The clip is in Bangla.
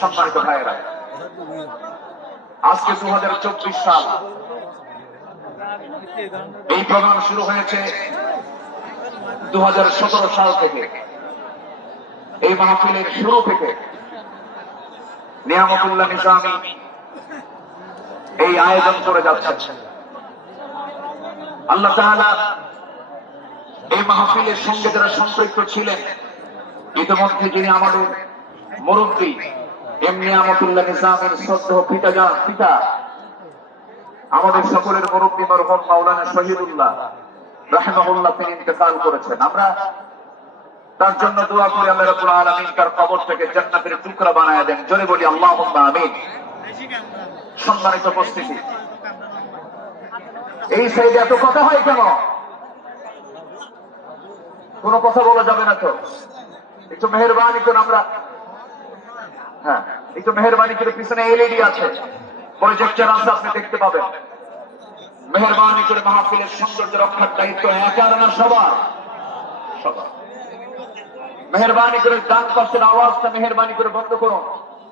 সম্মানিত ভাইয়েরা, আজকে দু হাজার চব্বিশ সাল। এই প্রোগ্রাম শুরু হয়েছে দু সাল থেকে। এই মাহফিলের শুরু থেকে নিয়ামতুল্লাহ নিজামী এই আয়োজন করে যাচ্ছে। আল্লাহ তাআলা এই মাহফিলের সঙ্গে যারা সম্পৃক্ত ছিলেন ইতিমধ্যে যিনি আমাদের মুরব্বী, এমনি আমতুল্লাহ নিজামের শ্রদ্ধ পিতা যান পিতা। আমাদের সকলের মুরব্বী মরহম মাওলানা শহীদুল্লাহ, রাহমাহুল্লাহ, তিনি ইন্তেকাল করেছেন। আমরা তার জন্য দোয়া করি, আল্লাহ রাব্বুল আলামিন তার কবর থেকে জান্নাতের টুকরা বানায় দেন। জোরে বলি, আল্লাহুম্মা আমিন। সম্মানিত উপস্থিতি। এই সাইডে এত কথা হয় কেন? কোন কথা বলা যাবে না তো? একটু মেহরবানি করে আমরা। হ্যাঁ একটু মেহরবানি করে পিছনে এলইডি আছে। প্রজেক্টর আছে, আপনি দেখতে পাবেন। মেহরবানি করে মাহফিলের সৌন্দর্য রক্ষার দায়িত্ব একার না সবার। সবার। মেহরবানি করে ডান পাশের আওয়াজটা মেহরবানি করে বন্ধ করুন।